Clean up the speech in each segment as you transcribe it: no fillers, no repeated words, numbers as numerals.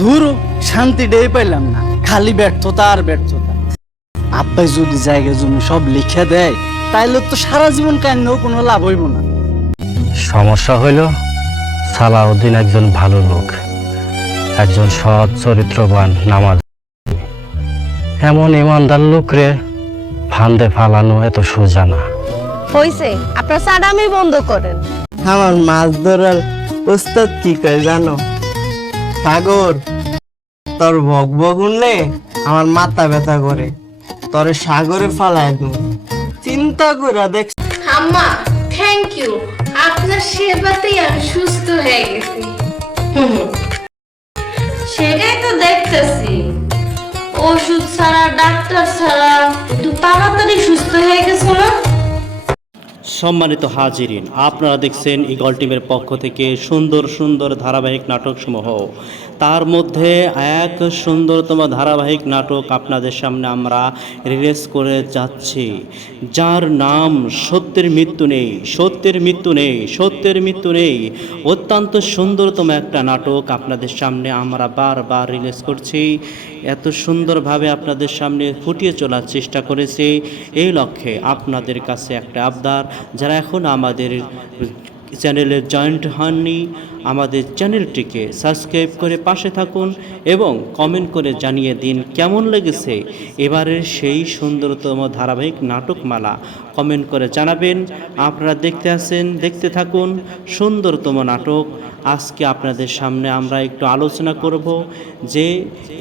ধুর, শান্তিটাই পাইলাম না, খালি ব্যর্থতা আর ব্যর্থতা। আব্বাই যদি জায়গা জমি সব লিখে দেয় তাইলে তো সারা জীবন কান্নেও কোনো লাভ হইব না। সমস্যা হইল সালাউদ্দিন একজন ভালো লোক, একজন সৎ চরিত্রবান নামাজ, এমন ইমানদার লোকরে ফান্দে ফালানো এত সোজা না। হইছে, আপনার সাদামি বন্ধ করেন। আমার মাছ ধরার ওস্তাদ কি কয় জানো? সাগর, তোর ভগ ভগ উঠলে আমার মাথা ব্যথা করে, তোরে সাগরে ফালায় দু। চিন্তা করে দেখ। আম্মা থ্যাংক ইউ, আপনার সেবাতেই আমি সুস্থ হয়ে গেছি। সেটাই তো দেখতেছি, ওষুধ ছাড়া ডাক্তার ছাড়া একটু তাড়াতাড়ি সুস্থ হয়ে গেছো না? সম্মানিত হাজিরিন, আপনারা দেখছেন ঈগল টিমের পক্ষ থেকে সুন্দর সুন্দর ধারাবাহিক নাটকসমূহ। তার মধ্যে এক সুন্দরতম ধারাবাহিক নাটক আপনাদের সামনে আমরা রিলিজ করে যাচ্ছি, যার নাম সত্যের মৃত্যু নেই, সত্যের মৃত্যু নেই, সত্যের মৃত্যু নেই। অত্যন্ত সুন্দরতম একটা নাটক আপনাদের সামনে আমরা বারবার রিলিজ করছি, এত সুন্দরভাবে আপনাদের সামনে ফুটিয়ে তোলার চেষ্টা করেছি। এই লক্ষ্যে আপনাদের কাছে একটা আবদার, যারা এখন আমাদের চ্যানেলে জয়েন্ট হননি, আমাদের চ্যানেলটিকে সাবস্ক্রাইব করে পাশে থাকুন এবং কমেন্ট করে জানিয়ে দিন কেমন লেগেছে এবারের সেই সুন্দরতম ধারাবাহিক নাটকমালা। কমেন্ট করে জানাবেন। আপনারা দেখতে থাকুন সুন্দরতম নাটক। আজকে আপনাদের সামনে আমরা একটু আলোচনা করব যে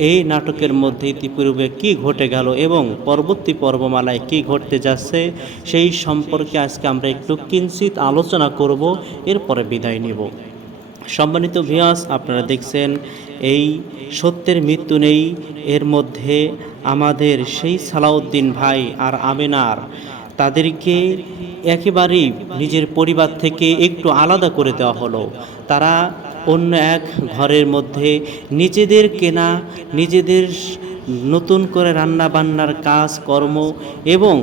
এই নাটকের মধ্যে ইতিপূর্বে কী ঘটে গেল এবং পরবর্তী পর্বমালায় কী ঘটতে যাচ্ছে সেই সম্পর্কে আজকে আমরা একটু কিঞ্চিত আলোচনা করব, এরপরে বিদায় নেব। সম্মানিত ভিউয়ার্স, আপনারা দেখছেন এই সত্যের মৃত্যু নেই, এর মধ্যে আমাদের সেই সালাউদ্দিন ভাই আর আমেনার, তাদেরকে একেবারেই নিজের পরিবার থেকে একটু আলাদা করে দেওয়া হলো। তারা অন্য এক ঘরের মধ্যে নিজেদের কেনা, নিজেদের নতুন করে রান্না বান্নার কাজ কর্ম এবং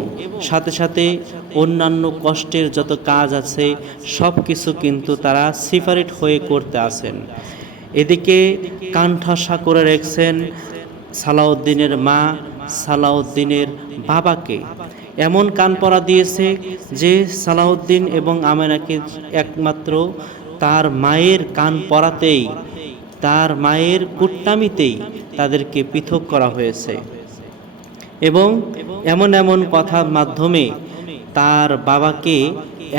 সাথে সাথে অন্যান্য কষ্টের যত কাজ আছে সব কিছু কিন্তু তারা সেপারেট হয়ে করতে আসেন। এদিকে কান ঠাসা করে রেখেছেন সালাউদ্দিনের মা সালাউদ্দিনের বাবাকে, এমন কান পরা দিয়েছে যে সালাউদ্দিন এবং আমেনাকে একমাত্র তার মায়ের কান পরাতেই, তার মায়ের কুট্টামিতেই তাদেরকে পৃথক করা হয়েছে এবং এমন এমন কথার মাধ্যমে তার বাবাকে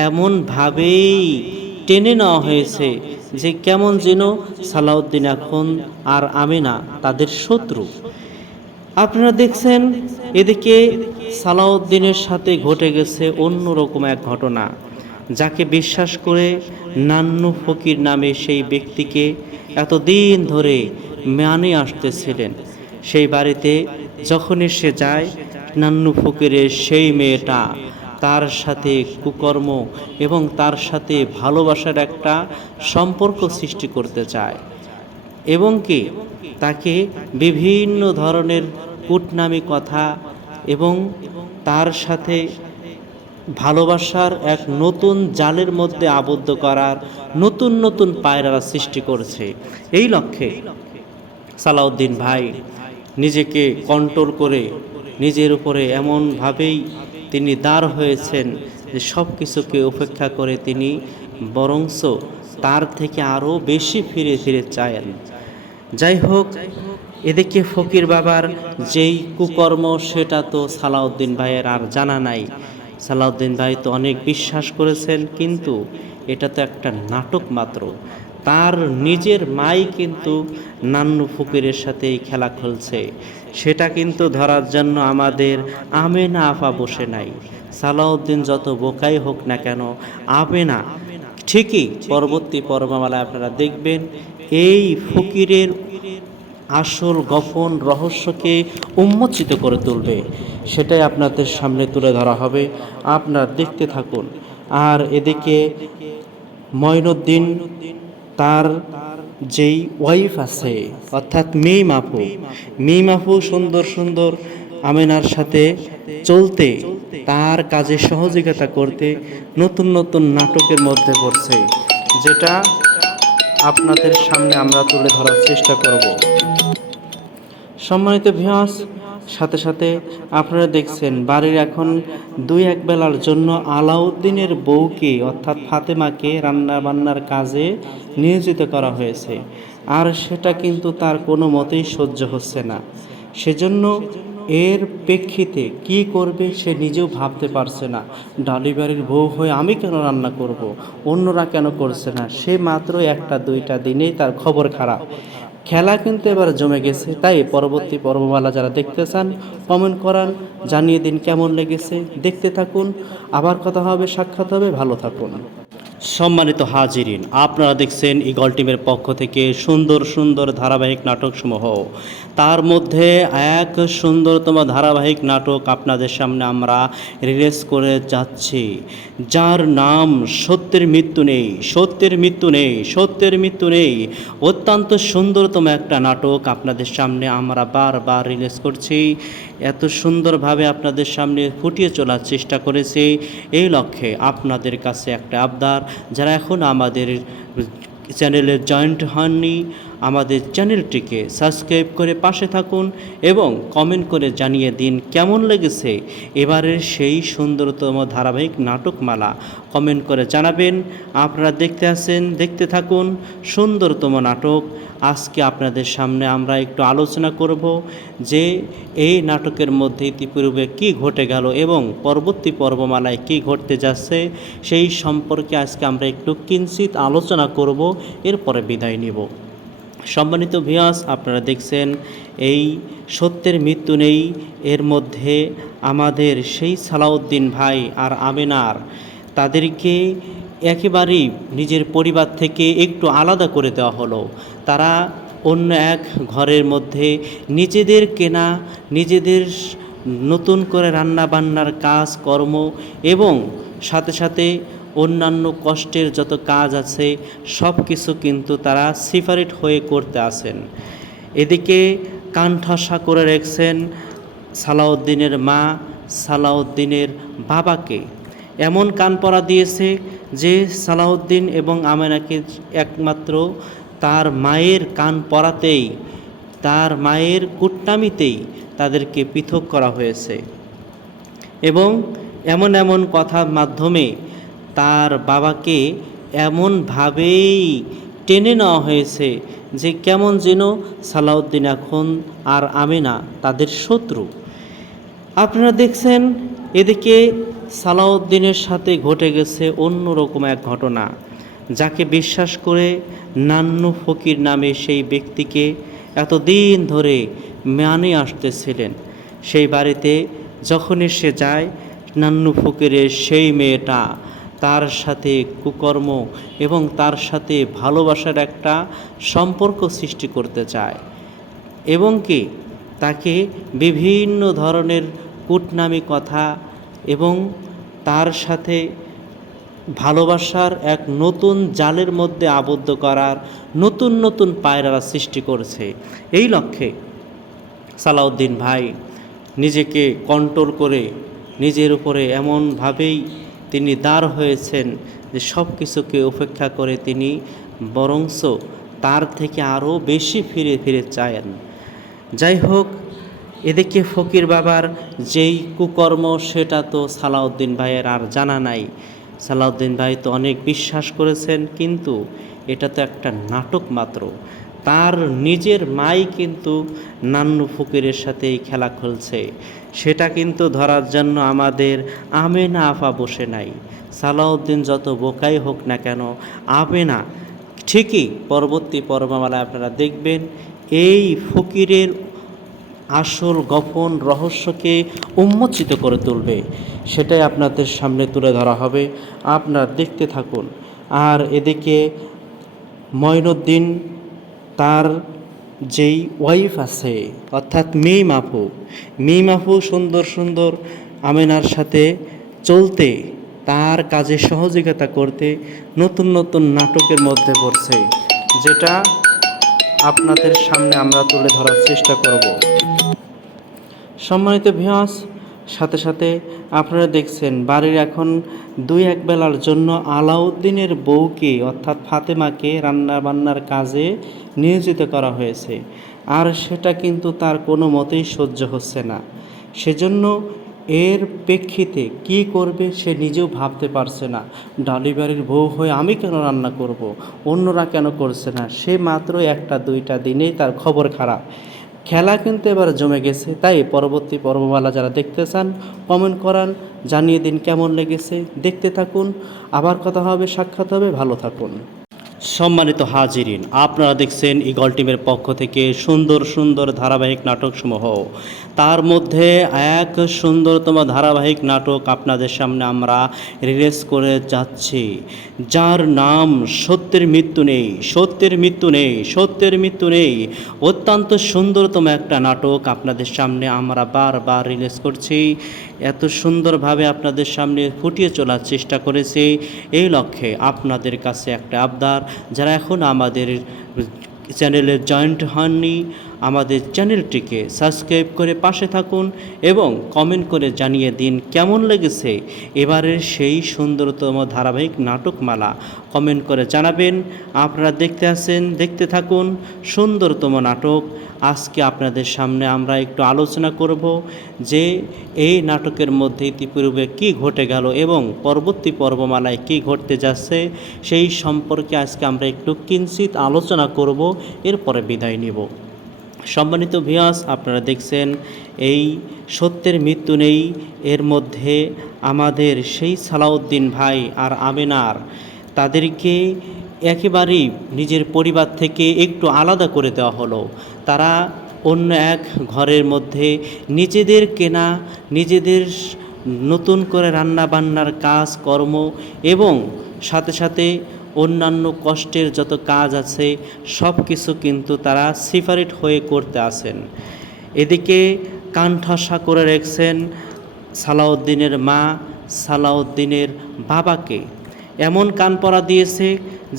এমনভাবেই টেনে নেওয়া হয়েছে যে কেমন যেন সালাউদ্দিন এখন আর আমেনা তাদের শত্রু। আপনারা দেখছেন এদিকে সালাউদ্দিনের সাথে ঘটে গেছে অন্যরকম এক ঘটনা, যাকে বিশ্বাস করে নান্নু ফকির নামে সেই ব্যক্তিকে এতদিন ধরে মানে আসতেছিলেন। সেই বাড়িতে যখনই সে যায়, নান্নু ফকিরের সেই মেয়েটা তার সাথে কুকর্ম এবং তার সাথে ভালোবাসার একটা সম্পর্ক সৃষ্টি করতে চায় এবং কি তাকে বিভিন্ন ধরনের কূটনামি কথা এবং তার সাথে ভালোবাসার এক নতুন জালের মধ্যে আবদ্ধ করার নতুন নতুন পায়রারা সৃষ্টি করছে। এই লক্ষ্যে সালাউদ্দিন ভাই নিজেকে কন্ট্রোল করে নিজের উপরে এমনভাবেই তিনি দাঁড় হয়েছেন যে সব কিছুকে উপেক্ষা করে তিনি বরঞ্চ তার থেকে আরও বেশি ফিরে ফিরে চায়েন। যাই হোক, এদিকে ফকির বাবার যেই কুকর্ম সেটা তো সালাউদ্দিন ভাইয়ের আর জানা নাই। সালাউদ্দিন ভাই তো অনেক বিশ্বাস করেছেন, কিন্তু এটা তো একটা নাটক মাত্র। তার নিজের মাই কিন্তু নান্নু ফকিরের সাথে এই খেলা খেলছে, সেটা কিন্তু ধরার জন্য আমাদের আমেনা আপা বসে নাই। সালাউদ্দিন যত বোকাই হোক না কেন, আমেনা ঠিকই পরবর্তী পর্বমালায় আপনারা দেখবেন এই ফকিরের আসল গোপন রহস্যকে উন্মোচিত করে তুলবে, সেটাই আপনাদের সামনে তুলে ধরা হবে। আপনারা দেখতে থাকুন। আর এদিকে মঈনুদ্দিন তার যেই ওয়াইফ আছে অর্থাৎ মিম আপু সুন্দর সুন্দর আমেনার সাথে চলতে, তার কাজে সহযোগিতা করতে নতুন নতুন নাটকের মধ্যে পড়ছে, যেটা আপনাদের সামনে আমরা তুলে ধরার চেষ্টা করব। সম্মানিত ভিউয়ার্স, সাথে সাথে আপনারা দেখছেন বাড়ির এখন 2-1 বেলার জন্য আলাউদ্দিনের বউকে অর্থাৎ ফাতেমাকে রান্না বান্নার কাজে নিয়োজিত করা হয়েছে, আর সেটা কিন্তু তার কোনো মতেই সহ্য হচ্ছে না। সেজন্য এর প্রেক্ষিতে কি করবে সে নিজেও ভাবতে পারছে না। ডেলিভারির বউ হয়ে আমি কেন রান্না করব, অন্যরা কেন করছে না। সে মাত্র 1-2 দিনেই তার খবর খারাপ। খেলা কিন্তু এবার জমে গেছে। তাই পরবর্তী পর্বমালা যারা দেখতে চান কমেন্ট করান, জানিয়ে দিন কেমন লেগেছে। দেখতে থাকুন, আবার কথা হবে, সাক্ষাৎ হবে। ভালো থাকুন। সম্মানিত হাজিরিন, আপনারা দেখছেন ঈগল টিমের পক্ষ থেকে সুন্দর সুন্দর ধারাবাহিক নাটকসমূহ। তার মধ্যে এক সুন্দরতম ধারাবাহিক নাটক আপনাদের সামনে আমরা রিলিজ করে যাচ্ছি, যার নাম সত্যের মৃত্যু নেই, সত্যের মৃত্যু নেই, সত্যের মৃত্যু নেই। অত্যন্ত সুন্দরতম একটা নাটক আপনাদের সামনে আমরা বারবার রিলিজ করছি। এত সুন্দরভাবে আপনাদের সামনে ফুটিয়ে তোলার চেষ্টা করেছি। এই লক্ষ্যে আপনাদের কাছে একটা আবদার, যারা এখন আমাদের চ্যানেলে জয়েন্ট হননি, আমাদের চ্যানেলটিকে সাবস্ক্রাইব করে পাশে থাকুন এবং কমেন্ট করে জানিয়ে দিন কেমন লেগেছে এবারের সেই সুন্দরতম ধারাবাহিক নাটকমালা। কমেন্ট করে জানাবেন। আপনারা দেখতে থাকুন সুন্দরতম নাটক। আজকে আপনাদের সামনে আমরা একটু আলোচনা করব যে এই নাটকের মধ্যে ইতিপূর্বে কী ঘটে গেল এবং পরবর্তী পর্বমালায় কী ঘটতে যাচ্ছে সেই সম্পর্কে আজকে আমরা একটু কিঞ্চিত আলোচনা করব, এরপরে বিদায় নিব। সম্মানিত ভিউয়ার্স, আপনারা দেখছেন এই সত্যের মৃত্যু নেই। এর মধ্যে আমাদের সেই সালাউদ্দিন ভাই আর আমিনার, তাদেরকে একেবারেই নিজের পরিবার থেকে একটু আলাদা করে দেওয়া হলো। তারা অন্য এক ঘরের মধ্যে নিজেদের কেনা, নিজেদের নতুন করে রান্না বান্নার কাজ কর্ম এবং সাথে সাথে অন্যান্য কষ্টের যত কাজ আছে সব কিছু কিন্তু তারা সেপারেট হয়ে করতে আসেন। এদিকে কান ঠাসা করে রেখেছেন সালাউদ্দিনের মা সালাউদ্দিনের বাবাকে। এমন কান পরা দিয়েছে যে সালাউদ্দিন এবং আমেনাকে একমাত্র তার মায়ের কান পরাতেই, তার মায়ের কুটনামিতেই তাদেরকে পৃথক করা হয়েছে এবং এমন এমন কথার মাধ্যমে তার বাবাকে এমনভাবেই টেনে নেওয়া হয়েছে যে কেমন যেন সালাউদ্দিন এখন আর আমিনা তাদের শত্রু। আপনারা দেখছেন এদিকে সালাউদ্দিনের সাথে ঘটে গেছে অন্যরকম এক ঘটনা, যাকে বিশ্বাস করে নান্নু ফকির নামে সেই ব্যক্তিকে এতদিন ধরে মানে আসতেছিলেন। সেই বাড়িতে যখনই সে যায়, নান্নু ফকিরের সেই মেয়েটা তার সাথে কুকর্ম এবং তার সাথে ভালোবাসার একটা সম্পর্ক সৃষ্টি করতে চায় এবং কি তাকে বিভিন্ন ধরনের কূটনামি কথা এবং তার সাথে ভালোবাসার এক নতুন জালের মধ্যে আবদ্ধ করার নতুন নতুন পায়রারা সৃষ্টি করছে। এই লক্ষ্যে সালাউদ্দিন ভাই নিজেকে কন্ট্রোল করে নিজের উপরে এমনভাবেই তিনি দাঁড় হয়েছেন যে সব কিছুকে উপেক্ষা করে তিনি বরঞ্চ তার থেকে আরও বেশি ফিরে ফিরে চান। যাই হোক, এদিকে ফকির বাবার যেই কুকর্ম সেটা তো সালাউদ্দিন ভাইয়ের আর জানা নাই। সালাউদ্দিন ভাই তো অনেক বিশ্বাস করেছেন, কিন্তু এটা তো একটা নাটক মাত্র। তার নিজের মাই কিন্তু নান্নু ফকিরের সাথে এই খেলা খেলছে, সেটা কিন্তু ধরার জন্য আমাদের আমেনা আপা বসে নাই। সালাউদ্দিন যত বোকাই হোক না কেন, আমেনা ঠিকই পরবর্তী পর্বমালায় আপনারা দেখবেন এই ফকিরের আসল গোপন রহস্যকে উন্মোচিত করে তুলবে, সেটাই আপনাদের সামনে তুলে ধরা হবে। আপনারা দেখতে থাকুন। আর এদিকে মঈনুদ্দিন তার যেই ওয়াইফ আছে অর্থাৎ মিম আপু সুন্দর সুন্দর আমেনার সাথে চলতে, তার কাজে সহযোগিতা করতে নতুন নতুন নাটকের মধ্যে পড়ছে, যেটা আপনাদের সামনে আমরা তুলে ধরার চেষ্টা করব। সম্মানিত ভিউয়ার্স, সাথে সাথে আপনারা দেখছেন বাড়ির এখন দুই এক বেলার জন্য আলাউদ্দিনের বউকে অর্থাৎ ফাতেমাকে রান্না বান্নার কাজে নিয়োজিত করা হয়েছে, আর সেটা কিন্তু তার কোনো মতেই সহ্য হচ্ছে না। সেজন্য এর প্রেক্ষিতে কি করবে সে নিজেও ভাবতে পারছে না। ডেলিভারির বউ হয়ে আমি কেন রান্না করব, অন্যরা কেন করছে না। সে মাত্র একটা দুইটা দিনেই তার খবর খারাপ। খেলা কিন্তু এবার জমে গেছে। তাই পরবর্তী পর্বমালা যারা দেখতে চান কমেন্ট করান, জানিয়ে দিন কেমন লেগেছে। দেখতে থাকুন, আবার কথা হবে, সাক্ষাৎ হবে। ভালো থাকুন। সম্মানিত হাজিরিন, আপনারা দেখছেন ঈগল টিমের পক্ষ থেকে সুন্দর সুন্দর ধারাবাহিক নাটকসমূহ। তার মধ্যে এক সুন্দরতম ধারাবাহিক নাটক আপনাদের সামনে আমরা রিলিজ করে যাচ্ছি, যার নাম সত্যের মৃত্যু নেই, সত্যের মৃত্যু নেই, সত্যের মৃত্যু নেই। অত্যন্ত সুন্দরতম একটা নাটক আপনাদের সামনে আমরা বারবার রিলিজ করছি। এত সুন্দরভাবে আপনাদের সামনে ফুটিয়ে তোলার চেষ্টা করেছি। এই লক্ষ্যে আপনাদের কাছে একটা আবদার, যারা এখন আমাদের চ্যানেলে জয়েন্ট হননি, আমাদের চ্যানেলটিকে সাবস্ক্রাইব করে পাশে থাকুন এবং কমেন্ট করে জানিয়ে দিন কেমন লেগেছে এবারের সেই সুন্দরতম ধারাবাহিক নাটকমালা। কমেন্ট করে জানাবেন। আপনারা দেখতে থাকুন সুন্দরতম নাটক। আজকে আপনাদের সামনে আমরা একটু আলোচনা করব যে এই নাটকের মধ্যে ইতিপূর্বে কী ঘটে গেল এবং পরবর্তী পর্বমালায় কী ঘটতে যাচ্ছে সেই সম্পর্কে আজকে আমরা একটু কিঞ্চিত আলোচনা করব, এরপরে বিদায় নিব। সম্মানিত ভিউয়ার্স, আপনারা দেখছেন এই সত্যের মৃত্যু নেই। এর মধ্যে আমাদের সেই সালাউদ্দিন ভাই আর আমেনার, তাদেরকে একেবারেই নিজের পরিবার থেকে একটু আলাদা করে দেওয়া হলো। তারা অন্য এক ঘরের মধ্যে নিজেদের কেনা, নিজেদের নতুন করে রান্না বান্নার কাজ কর্ম এবং সাথে সাথে অন্যান্য কষ্টের যত কাজ আছে সব কিছু কিন্তু তারা সেপারেট হয়ে করতে আসেন। এদিকে কান ঠাসা করে রেখেছেন সালাউদ্দিনের মা সালাউদ্দিনের বাবাকে। এমন কান পরা দিয়েছে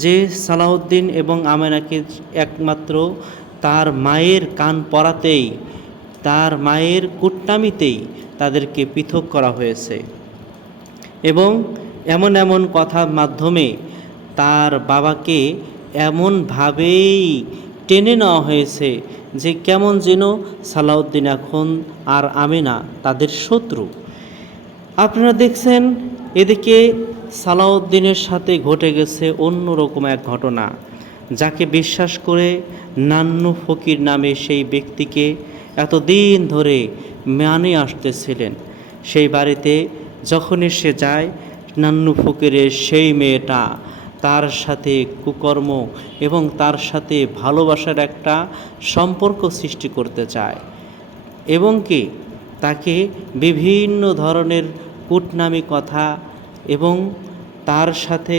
যে সালাউদ্দিন এবং আমেনাকে একমাত্র তার মায়ের কান পরাতেই, তার মায়ের কুটনামিতেই তাদেরকে পৃথক করা হয়েছে এবং এমন এমন কথার মাধ্যমে তার বাবাকে এমনভাবেই টেনে নেওয়া হয়েছে যে কেমন যেন সালাউদ্দিন এখন আর আমেনা তাদের শত্রু। আপনারা দেখছেন এদিকে সালাউদ্দিনের সাথে ঘটে গেছে অন্যরকম এক ঘটনা, যাকে বিশ্বাস করে নান্নু ফকির নামে সেই ব্যক্তিকে এতদিন ধরে মানে আসতেছিলেন। সেই বাড়িতে যখনই সে যায়, নান্নু ফকিরের সেই মেয়েটা তার সাথে কুকর্ম এবং তার সাথে ভালোবাসার একটা সম্পর্ক সৃষ্টি করতে চায় এবং কি তাকে বিভিন্ন ধরনের কূটনামি কথা এবং তার সাথে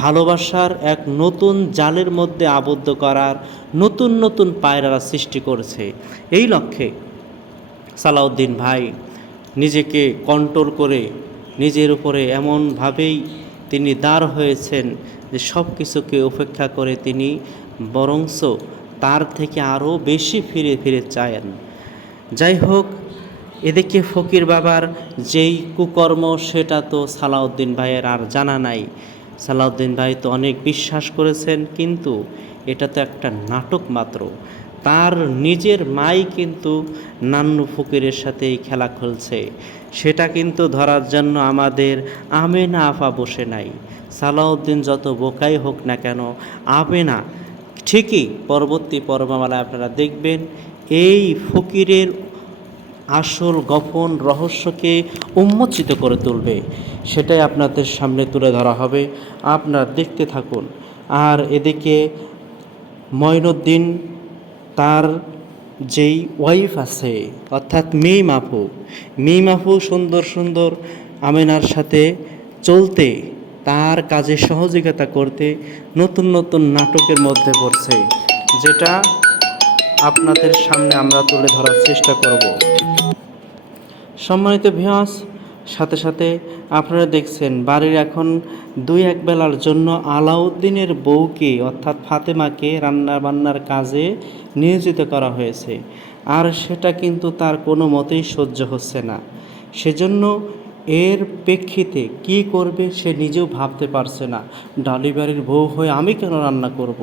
ভালোবাসার এক নতুন জালের মধ্যে আবদ্ধ করার নতুন নতুন পায়রারা সৃষ্টি করছে। এই লক্ষ্যে সালাউদ্দিন ভাই নিজেকে কন্ট্রোল করে নিজের উপরে এমনভাবেই তিনি দাঁড় হয়েছেন যে সব কিছুকে উপেক্ষা করে তিনি বরঞ্চ তার থেকে আরও বেশি ফিরে ফিরে চান। যাই হোক, এদিকে ফকির বাবার যেই কুকর্ম সেটা তো সালাউদ্দিন ভাইয়ের আর জানা নাই। সালাউদ্দিন ভাই তো অনেক বিশ্বাস করেছেন, কিন্তু এটা তো একটা নাটক মাত্র। তার নিজের মাই কিন্তু নান্নু ফকিরের সাথে এই খেলা খেলছে, সেটা কিন্তু ধরার জন্য আমাদের আমেনা আপা বসে নাই। সালাউদ্দিন যত বোকাই হোক না কেন, আমেনা ঠিকই পরবর্তী পর্বমালায় আপনারা দেখবেন এই ফকিরের আসল গোপন রহস্যকে উন্মোচিত করে তুলবে, সেটাই আপনাদের সামনে তুলে ধরা হবে। আপনারা দেখতে থাকুন। আর এদিকে মঈনুদ্দিন তার যেই ওয়াইফ আছে অর্থাৎ মিম আপু সুন্দর সুন্দর আমেনার সাথে চলতে, তার কাজে সহযোগিতা করতে নতুন নতুন নাটকের মধ্যে পড়ছে, যেটা আপনাদের সামনে আমরা তুলে ধরার চেষ্টা করব। সম্মানিত ভিউয়ার্স, সাথে সাথে আপনারা দেখছেন বাড়ির এখন দুই এক বেলার জন্য আলাউদ্দিনের বউকে অর্থাৎ ফাতেমাকে রান্না বান্নার কাজে নিয়োজিত করা হয়েছে, আর সেটা কিন্তু তার কোনো মতেই সহ্য হচ্ছে না। সেজন্য এর প্রেক্ষিতে কি করবে সে নিজেও ভাবতে পারছে না। ডেলিভারির বউ হয়ে আমি কেন রান্না করব,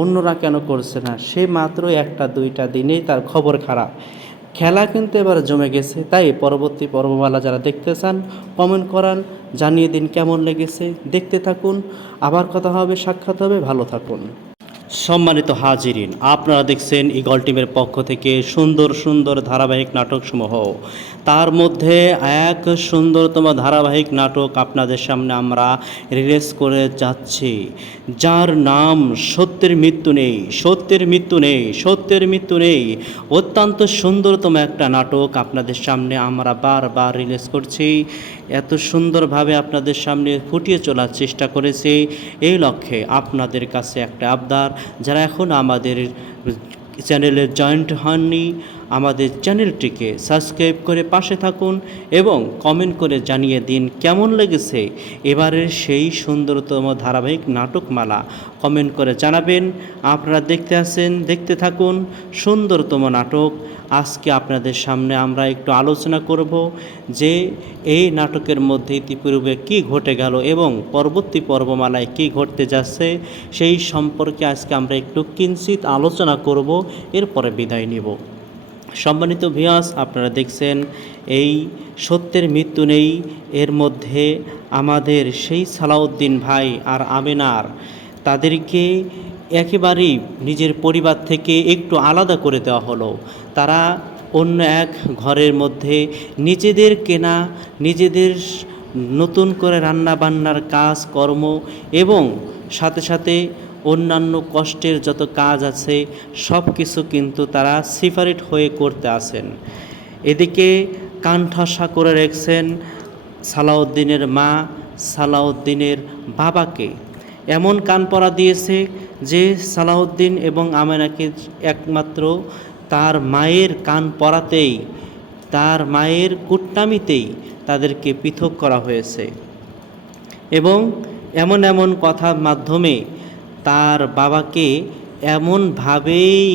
অন্যরা কেন করছে না, সে মাত্র একটা দুইটা দিনেই তার খবর খারাপ। খেলা কিন্তু এবার জমে গেছে। তাই পরবর্তী পর্বমালা যারা দেখতে চান কমেন্ট করান, জানিয়ে দিন কেমন লেগেছে। দেখতে থাকুন, আবার কথা হবে, সাক্ষাৎ হবে, ভালো থাকুন। সম্মানিত হাজিরিন, আপনারা দেখছেন ঈগল টিমের পক্ষ থেকে সুন্দর সুন্দর ধারাবাহিক নাটকসমূহ। তার মধ্যে এক সুন্দরতম ধারাবাহিক নাটক আপনাদের সামনে আমরা রিলিজ করে যাচ্ছি, যার নাম সত্যের মৃত্যু নেই, সত্যের মৃত্যু নেই, সত্যের মৃত্যু নেই। অত্যন্ত সুন্দরতম একটা নাটক আপনাদের সামনে আমরা বারবার রিলিজ করছি। এত সুন্দরভাবে আপনাদের সামনে ফুটিয়ে তোলার চেষ্টা করেছি। এই লক্ষ্যে আপনাদের কাছে একটা আবদার, যারা এখন আমাদের চ্যানেলে জয়েন্ট হননি, আমাদের চ্যানেলটিকে সাবস্ক্রাইব করে পাশে থাকুন এবং কমেন্ট করে জানিয়ে দিন কেমন লেগেছে এবারের সেই সুন্দরতম ধারাবাহিক নাটকমালা। কমেন্ট করে জানাবেন। আপনারা দেখতে থাকুন সুন্দরতম নাটক। আজকে আপনাদের সামনে আমরা একটু আলোচনা করব যে এই নাটকের মধ্যে ইতিপূর্বে কী ঘটে গেল এবং পরবর্তী পর্বমালায় কী ঘটতে যাচ্ছে সেই সম্পর্কে আজকে আমরা একটু কিঞ্চিত আলোচনা করব, এরপরে বিদায় নিব। সম্মানিত ভিউয়ার্স, আপনারা দেখছেন এই সত্যের মৃত্যু নেই। এর মধ্যে আমাদের সেই সালাউদ্দিন ভাই আর আমিনার, তাদেরকে একেবারেই নিজের পরিবার থেকে একটু আলাদা করে দেওয়া হলো। তারা অন্য এক ঘরের মধ্যে নিজেদের কেনা, নিজেদের নতুন করে রান্না বান্নার কাজ কর্ম এবং সাথে সাথে অন্যান্য কষ্টের যত কাজ আছে সব কিছু কিন্তু তারা সেপারেট হয়ে করতে আসেন। এদিকে কান ঠাসা করে রেখেছেন সালাউদ্দিনের মা সালাউদ্দিনের বাবাকে। এমন কান পরা দিয়েছে যে সালাউদ্দিন এবং আমেনাকে একমাত্র তার মায়ের কান পরাতেই, তার মায়ের কুটনামিতেই তাদেরকে পৃথক করা হয়েছে এবং এমন এমন কথার মাধ্যমে তার বাবাকে এমনভাবেই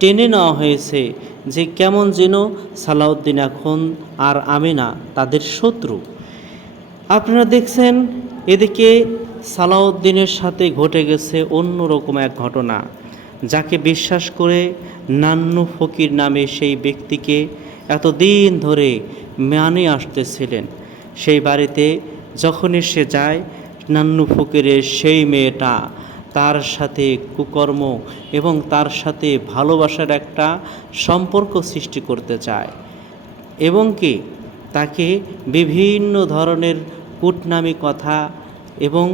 টেনে নেওয়া হয়েছে যে কেমন যেন সালাউদ্দিন এখন আর আমিনা তাদের শত্রু। আপনারা দেখছেন এদিকে সালাউদ্দিনের সাথে ঘটে গেছে অন্যরকম এক ঘটনা, যাকে বিশ্বাস করে নান্নু ফকির নামে সেই ব্যক্তিকে এতদিন ধরে মানে আসতেছিলেন। সেই বাড়িতে যখনই সে যায়, নান্নু ফকিরের সেই মেয়েটা তার সাথে কুকর্ম এবং তার সাথে ভালোবাসার একটা সম্পর্ক সৃষ্টি করতে চায় এবং কি তাকে বিভিন্ন ধরনের কূটনামি কথা এবং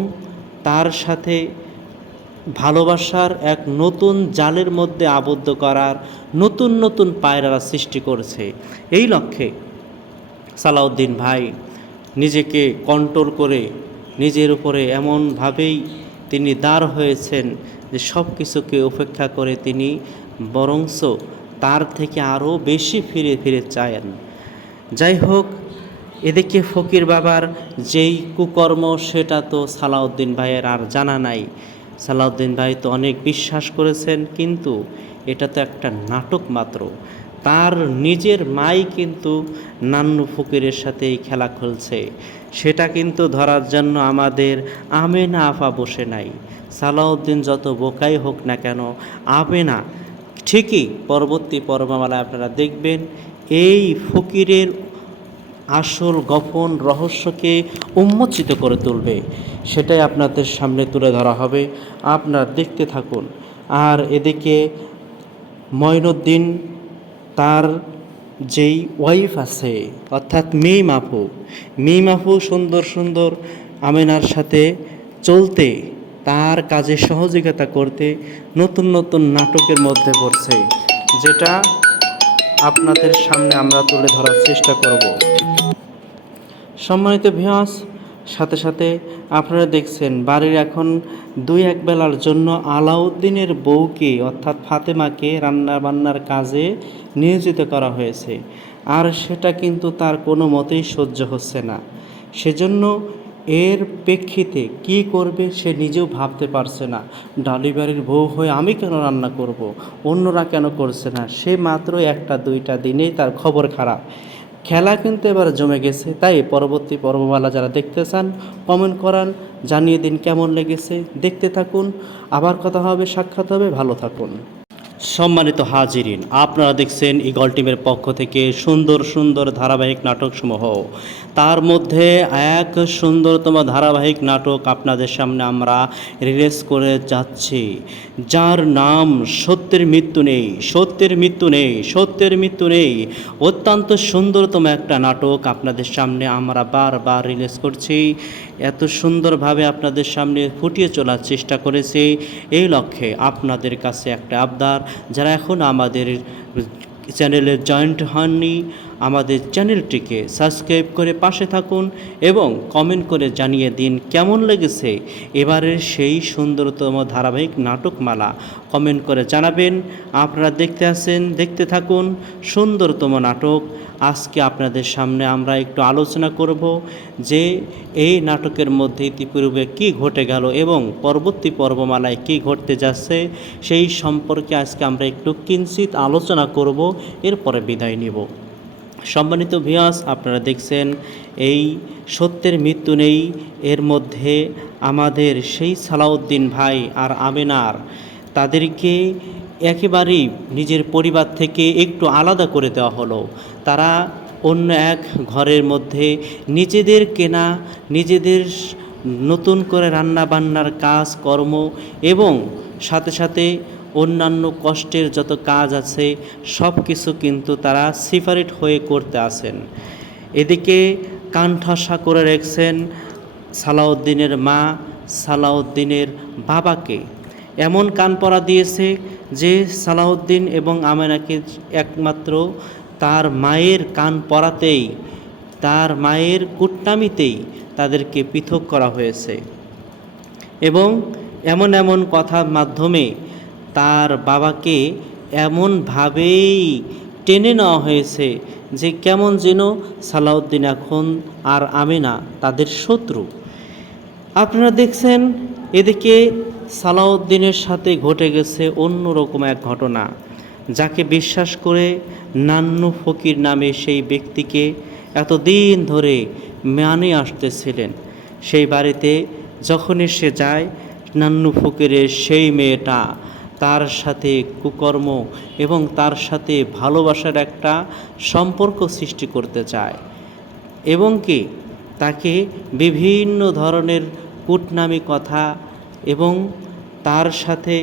তার সাথে ভালোবাসার এক নতুন জালের মধ্যে আবদ্ধ করার নতুন নতুন পায়রারা সৃষ্টি করছে। এই লক্ষ্যে সালাউদ্দিন ভাই নিজেকে কন্ট্রোল করে নিজের উপরে এমনভাবেই তিনি দাঁড় হয়েছেন যে সব কিছুকে উপেক্ষা করে তিনি বরঞ্চ তার থেকে আরও বেশি ফিরে ফিরে চান। যাই হোক, এদিকে ফকির বাবার যেই কুকর্ম সেটা তো সালাউদ্দিন ভাইয়ের আর জানা নাই। সালাউদ্দিন ভাই তো অনেক বিশ্বাস করেছেন, কিন্তু এটা তো একটা নাটক মাত্র। তার নিজের মাই কিন্তু নান্নু ফকিরের সাথে এই খেলা খেলছে, সেটা কিন্তু ধরার জন্য আমাদের আমেনা আপা বসে নাই। সালাউদ্দিন যত বোকাই হোক না কেন, আমেনা ঠিকই পরবর্তী পর্বমালায় আপনারা দেখবেন এই ফকিরের আসল গোপন রহস্যকে উন্মোচিত করে তুলবে, সেটাই আপনাদের সামনে তুলে ধরা হবে। আপনারা দেখতে থাকুন। আর এদিকে মঈনুদ্দিন তার যেই ওয়াইফ আছে অর্থাৎ মিম আপু সুন্দর সুন্দর আমেনার সাথে চলতে, তার কাজে সহযোগিতা করতে নতুন নতুন নাটকের মধ্যে পড়ছে, যেটা আপনাদের সামনে আমরা তুলে ধরার চেষ্টা করব। সম্মানিত ভিউয়ার্স, সাথে সাথে আপনারা দেখছেন বাড়ির এখন দুই এক বেলার জন্য আলাউদ্দিনের বউকে অর্থাৎ ফাতেমাকে রান্না বান্নার কাজে নিয়োজিত করা হয়েছে, আর সেটা কিন্তু তার কোনো মতেই সহ্য হচ্ছে না। সেজন্য এর প্রেক্ষিতে কি করবে সে নিজেও ভাবতে পারছে না। ডেলিভারির বউ হয়ে আমি কেন রান্না করব, অন্যরা কেন করছে না, সে মাত্র একটা দুইটা দিনেই তার খবর খারাপ। খেলা কিন্তু এবার জমে গেছে, তাই পরবর্তী পর্বমালা যারা দেখতে চান কমেন্ট করান, জানিয়ে দিন কেমন লেগেছে। দেখতে থাকুন, আবার কথা হবে, সাক্ষাৎ হবে, ভালো থাকুন। সম্মানিত হাজিরিন, আপনারা দেখছেন ঈগল টিমের পক্ষ থেকে সুন্দর সুন্দর ধারাবাহিক নাটকসমূহ। তার মধ্যে এক সুন্দরতম ধারাবাহিক নাটক আপনাদের সামনে আমরা রিলিজ করে যাচ্ছি, যার নাম সত্যের মৃত্যু নেই, সত্যের মৃত্যু নেই, সত্যের মৃত্যু নেই। অত্যন্ত সুন্দরতম একটা নাটক আপনাদের সামনে আমরা বারবার রিলিজ করছি। এত সুন্দরভাবে আপনাদের সামনে ফুটিয়ে তোলার চেষ্টা করেছি, এই লক্ষ্যে আপনাদের কাছে একটা আবদার, যারা এখন আমাদের চ্যানেলে জয়েন্ট হননি, আমাদের চ্যানেলটিকে সাবস্ক্রাইব করে পাশে থাকুন এবং কমেন্ট করে জানিয়ে দিন কেমন লেগেছে এবারের সেই সুন্দরতম ধারাবাহিক নাটকমালা। কমেন্ট করে জানাবেন। আপনারা দেখতে থাকুন সুন্দরতম নাটক। আজকে আপনাদের সামনে আমরা একটু আলোচনা করব যে এই নাটকের মধ্যে ইতিপূর্বে কী ঘটে গেল এবং পরবর্তী পর্বমালায় কী ঘটতে যাচ্ছে সেই সম্পর্কে আজকে আমরা একটু কিঞ্চিত আলোচনা করব, এরপরে বিদায় নিব। সম্মানিত ভিউয়ার্স, আপনারা দেখছেন এই সত্যের মৃত্যু নেই, এর মধ্যে আমাদের সেই সালাউদ্দিন ভাই আর আমেনার, তাদেরকে একেবারেই নিজের পরিবার থেকে একটু আলাদা করে দেওয়া হলো। তারা অন্য এক ঘরের মধ্যে নিজেদের কেনা, নিজেদের নতুন করে রান্না বান্নার কাজ কর্ম এবং সাথে সাথে অন্যান্য কষ্টের যত কাজ আছে সব কিছু কিন্তু তারা সেপারেট হয়ে করতে আসেন। এদিকে কান ঠাসা করে রেখেছেন সালাউদ্দিনের মা সালাউদ্দিনের বাবাকে। এমন কান পরা দিয়েছে যে সালাউদ্দিন এবং আমেনাকে একমাত্র তার মায়ের কান পরাতেই, তার মায়ের কুটনামিতেই তাদেরকে পৃথক করা হয়েছে এবং এমন এমন কথার মাধ্যমে তার বাবাকে এমনভাবেই টেনে নেওয়া হয়েছে যে কেমন যেন সালাউদ্দিন এখন আর আমেনা তাদের শত্রু। আপনারা দেখছেন এদিকে সালাউদ্দিনের সাথে ঘটে গেছে অন্যরকম এক ঘটনা, যাকে বিশ্বাস করে নান্নু ফকির নামে সেই ব্যক্তিকে এতদিন ধরে মানে আসতেছিলেন। সেই বাড়িতে যখনই সে যায়, নান্নু ফকিরের সেই মেয়েটা তার সাথে কুকর্ম এবং তার সাথে ভালোবাসার একটা সম্পর্ক সৃষ্টি করতে চায় এবং কি তাকে বিভিন্ন ধরনের কূটনামি কথা এবং তার সাথে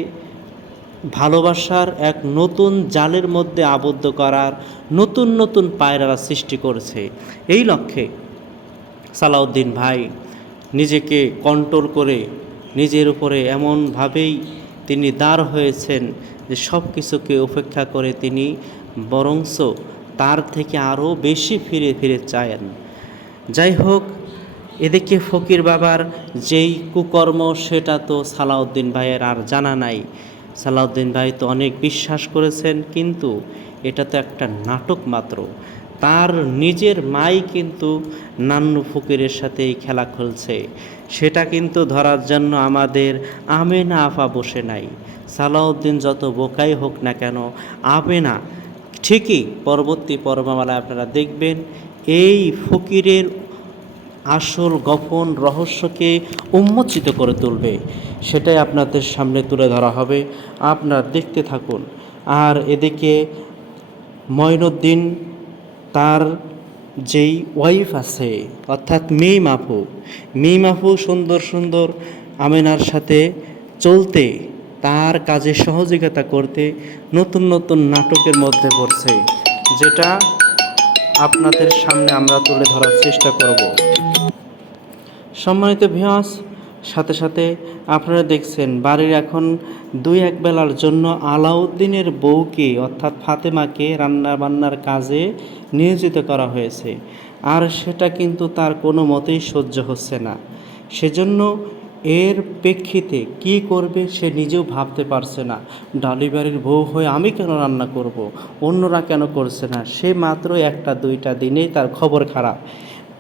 ভালোবাসার এক নতুন জালের মধ্যে আবদ্ধ করার নতুন নতুন পায়রারা সৃষ্টি করছে। এই লক্ষ্যে সালাউদ্দিন ভাই নিজেকে কন্ট্রোল করে নিজের উপরে এমনভাবেই তিনি দাঁড় হয়েছেন যে সব কিছুকে উপেক্ষা করে তিনি বরঞ্চ তার থেকে আরও বেশি ফিরে ফিরে চায়েন। যাই হোক, এদিকে ফকির বাবার যেই কুকর্ম সেটা তো সালাউদ্দিন ভাইয়ের আর জানা নাই। সালাউদ্দিন ভাই তো অনেক বিশ্বাস করেছেন, কিন্তু এটা তো একটা নাটক মাত্র। তার নিজের মাই কিন্তু নান্নু ফকিরের সাথে এই খেলা খেলছে, সেটা কিন্তু ধরার জন্য আমাদের আমেনা আফা বসে নাই। সালাউদ্দিন যত বোকাই হোক না কেন, আমেনা ঠিকই পরবর্তী পর্বমালায় আপনারা দেখবেন এই ফকিরের আসল গোপন রহস্যকে উন্মোচিত করে তুলবে, সেটাই আপনাদের সামনে তুলে ধরা হবে। আপনারা দেখতে থাকুন। আর এদিকে মঈনুদ্দিন তার যেই ওয়াইফ আছে অর্থাৎ মিমাফু সুন্দর সুন্দর আমেনার সাথে চলতে, তার কাজে সহযোগিতা করতে নতুন নতুন নাটকের মধ্যে পড়ছে, যেটা আপনাদের সামনে আমরা তুলে ধরার চেষ্টা করব। সম্মানিত ভিউয়ার্স, সাথে সাথে আপনারা দেখছেন বাড়ির এখন দুই এক বেলার জন্য আলাউদ্দিনের বউকে অর্থাৎ ফাতেমাকে রান্না বান্নার কাজে নিয়োজিত করা হয়েছে, আর সেটা কিন্তু তার কোনো মতেই সহ্য হচ্ছে না। সেজন্য এর প্রেক্ষিতে কি করবে সে নিজেও ভাবতে পারছে না। ডালিবাড়ির বউ হয়ে আমি কেন রান্না করব, অন্যরা কেন করছে না। সে মাত্র একটা দুইটা দিনেই তার খবর খারাপ।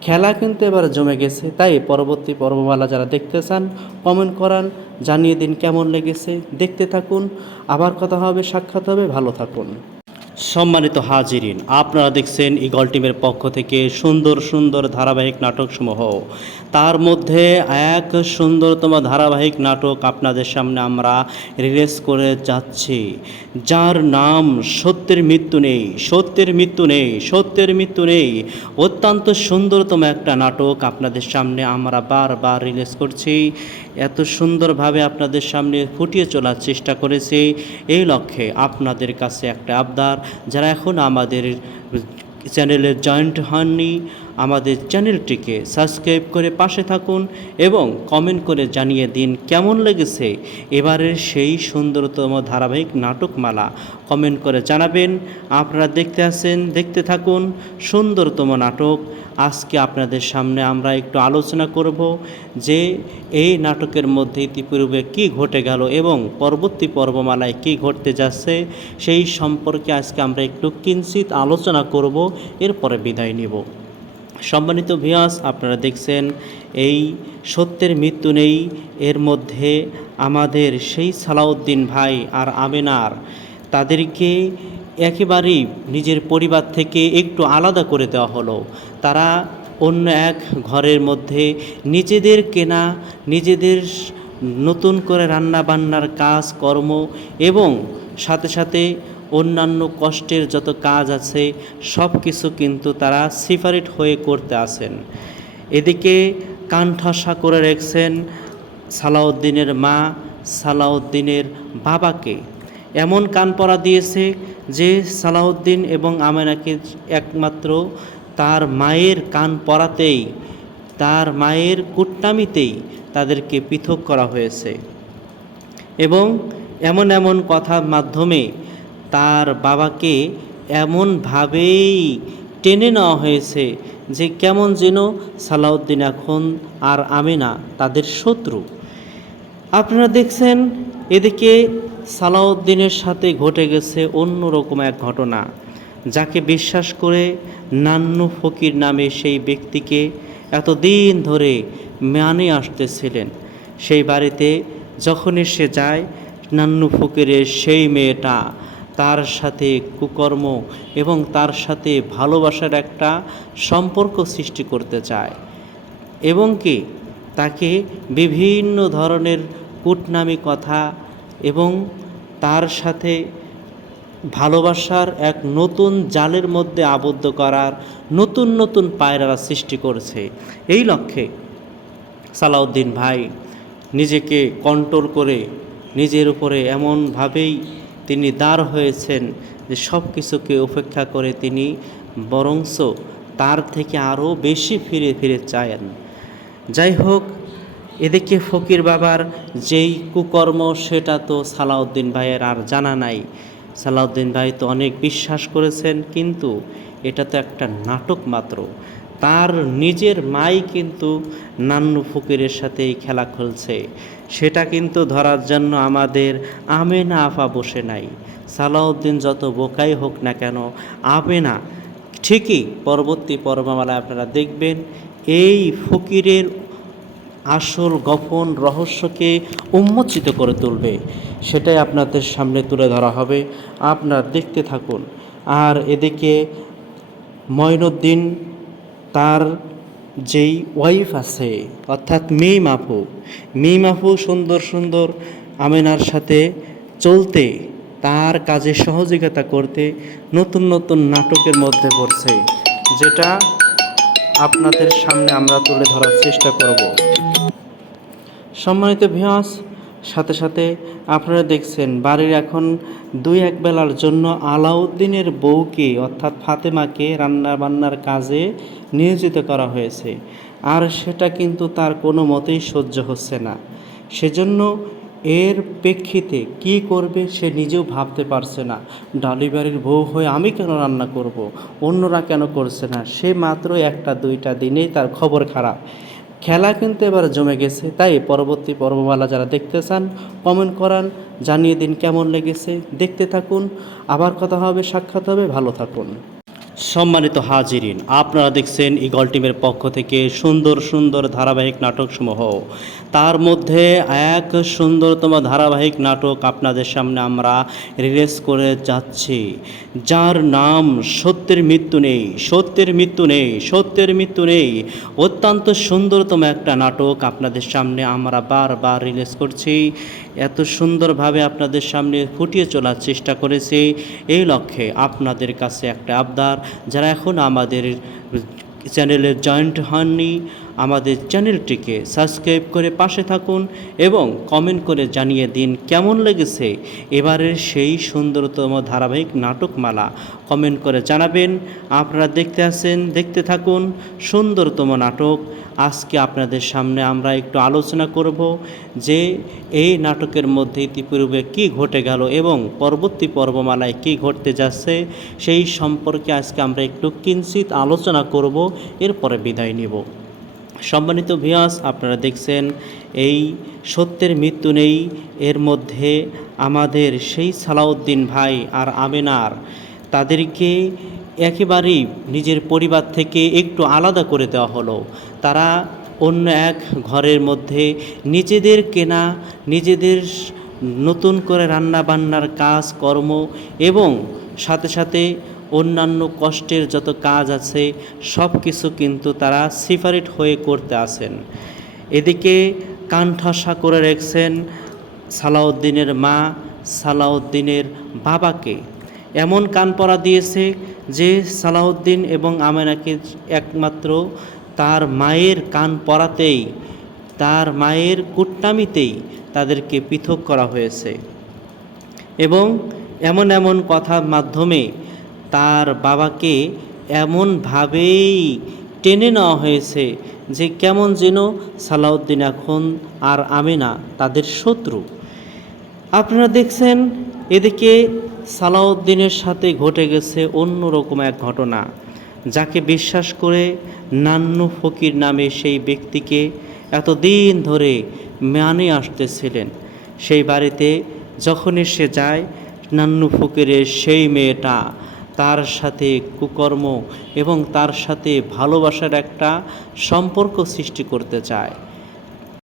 খেলা কিন্তু এবার জমে গেছে, তাই পরবর্তী পর্বমালা যারা দেখতে চান কমেন্ট করান, জানিয়ে দিন কেমন লেগেছে। দেখতে থাকুন, আবার কথা হবে, সাক্ষাৎ হবে, ভালো থাকুন। সম্মানিত হাজিরিন, আপনারা দেখছেন ইগল টিমের পক্ষ থেকে সুন্দর সুন্দর ধারাবাহিক নাটকসমূহ। তার মধ্যে এক সুন্দরতম ধারাবাহিক নাটক আপনাদের সামনে আমরা রিলিজ করে যাচ্ছি, যার নাম সত্যের মৃত্যু নেই, সত্যের মৃত্যু নেই, সত্যের মৃত্যু নেই। অত্যন্ত সুন্দরতম একটা নাটক আপনাদের সামনে আমরা বারবার রিলিজ করছি। এত সুন্দরভাবে আপনাদের সামনে ফুটিয়ে চলার চেষ্টা করেছি এই লক্ষ্যে আপনাদের কাছে একটা আবদার, যারা এখন আমাদের চ্যানেলে জয়েন্ট হননি, আমাদের চ্যানেলটিকে সাবস্ক্রাইব করে পাশে থাকুন এবং কমেন্ট করে জানিয়ে দিন কেমন লেগেছে এবারের সেই সুন্দরতম ধারাবাহিক নাটকমালা। কমেন্ট করে জানাবেন। আপনারা দেখতে থাকুন সুন্দরতম নাটক। আজকে আপনাদের সামনে আমরা একটু আলোচনা করব যে এই নাটকের মধ্যে ইতিপূর্বে কী ঘটে গেল এবং পরবর্তী পর্বমালায় কী ঘটতে যাচ্ছে সেই সম্পর্কে আজকে আমরা একটু কিঞ্চিত আলোচনা করব, এরপরে বিদায় নিব। সম্মানিত ভিউয়ার্স, আপনারা দেখছেন এই সত্যের মৃত্যু নেই এর মধ্যে আমাদের সেই সালাউদ্দিন ভাই আর আমেনার, তাদেরকে একেবারেই নিজের পরিবার থেকে একটু আলাদা করে দেওয়া হলো। তারা অন্য এক ঘরের মধ্যে নিজেদের কেনা, নিজেদের নতুন করে রান্না বান্নার কাজ কর্ম এবং সাথে সাথে অন্যান্য কষ্টের যত কাজ আছে সব কিছু কিন্তু তারা সেপারেট হয়ে করতে আসেন। এদিকে কান ঠাসা করে রেখেছেন সালাউদ্দিনের মা সালাউদ্দিনের বাবাকে। এমন কান পরা দিয়েছে যে সালাউদ্দিন এবং আমেনাকে একমাত্র তার মায়ের কান পরাতেই, তার মায়ের কুটনামিতেই তাদেরকে পৃথক করা হয়েছে এবং এমন এমন কথার মাধ্যমে তার বাবাকে এমনভাবেই টেনে নেওয়া হয়েছে যে কেমন যেন সালাউদ্দিন এখন আর আমেনা তাদের শত্রু। আপনারা দেখছেন এদিকে সালাউদ্দিনের সাথে ঘটে গেছে অন্যরকম এক ঘটনা, যাকে বিশ্বাস করে নান্নু ফকির নামে সেই ব্যক্তিকে এতদিন ধরে মানে আসতেছিলেন। সেই বাড়িতে যখনই সে যায়, নান্নু ফকিরের সেই মেয়েটা তার সাথে কুকর্ম এবং তার সাথে ভালোবাসার একটা সম্পর্ক সৃষ্টি করতে চায় এবং কি তাকে বিভিন্ন ধরনের কূটনামি কথা এবং তার সাথে ভালোবাসার এক নতুন জালের মধ্যে আবদ্ধ করার নতুন নতুন পায়রারা সৃষ্টি করছে। এই লক্ষ্যে সালাউদ্দিন ভাই নিজেকে কন্ট্রোল করে নিজের উপরে এমনভাবেই তিনি দাঁড় হয়েছেন যে সব কিছুকে উপেক্ষা করে তিনি বরঞ্চ তার থেকে আরও বেশি ফিরে ফিরে চান। যাই হোক, এদিকে ফকির বাবার যেই কুকর্ম সেটা তো সালাউদ্দিন ভাইয়ের আর জানা নাই। সালাউদ্দিন ভাই তো অনেক বিশ্বাস করেছেন, কিন্তু এটা তো একটা নাটক মাত্র। তার নিজের মাই কিন্তু নান্নু ফকিরের সাথে এই খেলা খেলছে, সেটা কিন্তু ধরার জন্য আমাদের আমেনা আফা বসে নাই। সালাউদ্দিন যত বোকাই হোক না কেন, আমেনা ঠিকই পরবর্তী পর্বমালায় আপনারা দেখবেন এই ফকিরের আসল গোপন রহস্যকে উন্মোচিত করে তুলবে, সেটাই আপনাদের সামনে তুলে ধরা হবে। আপনারা দেখতে থাকুন। আর এদিকে মঈনুদ্দিন তার যেই ওয়াইফ আছে অর্থাৎ মিম আপু সুন্দর সুন্দর আমেনার সাথে চলতে, তার কাজে সহযোগিতা করতে নতুন নতুন নাটকের মধ্যে পড়ছে, যেটা আপনাদের সামনে আমরা তুলে ধরার চেষ্টা করব। সম্মানিত ভিউয়ার্স, সাথে সাথে আপনারা দেখছেন বাড়ির এখন দুই এক বেলার জন্য আলাউদ্দিনের বউকে অর্থাৎ ফাতেমাকে রান্না বান্নার কাজে নিয়োজিত করা হয়েছে, আর সেটা কিন্তু তার কোনো মতেই সহ্য হচ্ছে না। সেজন্য এর প্রেক্ষিতে কি করবে সে নিজেও ভাবতে পারছে না। ডালিবাড়ির বউ হয়ে আমি কেন রান্না করব, অন্যরা কেন করছে না। সে মাত্র একটা দুইটা দিনেই তার খবর খারাপ। খেলা কিন্তু এবার জমে গেছে। তাই পরবর্তী পর্বমালা যারা দেখতে চান কমেন্ট করান, জানিয়ে দিন কেমন লেগেছে। দেখতে থাকুন, আবার কথা হবে, সাক্ষাৎ হবে। ভালো থাকুন। সম্মানিত হাজিরিন, আপনারা দেখছেন ইগল টিমের পক্ষ থেকে সুন্দর সুন্দর ধারাবাহিক নাটকসমূহ। তার মধ্যে এক সুন্দরতম ধারাবাহিক নাটক আপনাদের সামনে আমরা রিলিজ করে যাচ্ছি, যার নাম সত্যের মৃত্যু নেই, সত্যের মৃত্যু নেই, সত্যের মৃত্যু নেই। অত্যন্ত সুন্দরতম একটা নাটক আপনাদের সামনে আমরা বারবার রিলিজ করছি। এত সুন্দরভাবে আপনাদের সামনে ফুটিয়ে চলার চেষ্টা করেছি। এই লক্ষ্যে আপনাদের কাছে একটা আবদার, যারা এখন আমাদের চ্যানেলে জয়েন্ট হননি, আমাদের চ্যানেলটিকে সাবস্ক্রাইব করে পাশে থাকুন এবং কমেন্ট করে জানিয়ে দিন কেমন লেগেছে এবারের সেই সুন্দরতম ধারাবাহিক নাটকমালা। কমেন্ট করে জানাবেন। আপনারা দেখতে থাকুন সুন্দরতম নাটক। আজকে আপনাদের সামনে আমরা একটু আলোচনা করব যে এই নাটকের মধ্যে ইতিপূর্বে কী ঘটে গেল এবং পরবর্তী পর্বমালায় কী ঘটতে যাচ্ছে সেই সম্পর্কে আজকে আমরা একটু কিঞ্চিত আলোচনা করব, এরপরে বিদায় নিব। সম্মানিত ভিউয়ার্স, আপনারা দেখছেন এই সত্যের মৃত্যু নেই। এর মধ্যে আমাদের সেই সালাউদ্দিন ভাই আর আমেনার, তাদেরকে একেবারেই নিজের পরিবার থেকে একটু আলাদা করে দেওয়া হলো। তারা অন্য এক ঘরের মধ্যে নিজেদের কেনা, নিজেদের নতুন করে রান্না বান্নার কাজ কর্ম এবং সাথে সাথে অন্যান্য কষ্টের যত কাজ আছে সব কিছু কিন্তু তারা সেপারেট হয়ে করতে আসেন। এদিকে কান ঠাসা করে রেখেছেন সালাউদ্দিনের মা সালাউদ্দিনের বাবাকে। এমন কান পরা দিয়েছে যে সালাউদ্দিন এবং আমেনাকে একমাত্র তার মায়ের কান পরাতেই, তার মায়ের কুটনামিতেই তাদেরকে পৃথক করা হয়েছে এবং এমন এমন কথার মাধ্যমে তার বাবাকে এমনভাবেই টেনে নেওয়া হয়েছে যে কেমন যেন সালাউদ্দিন এখন আর আমেনা তাদের শত্রু। আপনারা দেখছেন এদিকে সালাউদ্দিনের সাথে ঘটে গেছে অন্যরকম এক ঘটনা, যাকে বিশ্বাস করে নান্নু ফকির নামে সেই ব্যক্তিকে এতদিন ধরে মানে আসতেছিলেন। সেই বাড়িতে যখনই সে যায়, নান্নু ফকিরের সেই মেয়েটা তার সাথে কুকর্ম এবং তার সাথে ভালোবাসার একটা সম্পর্ক সৃষ্টি করতে চায়।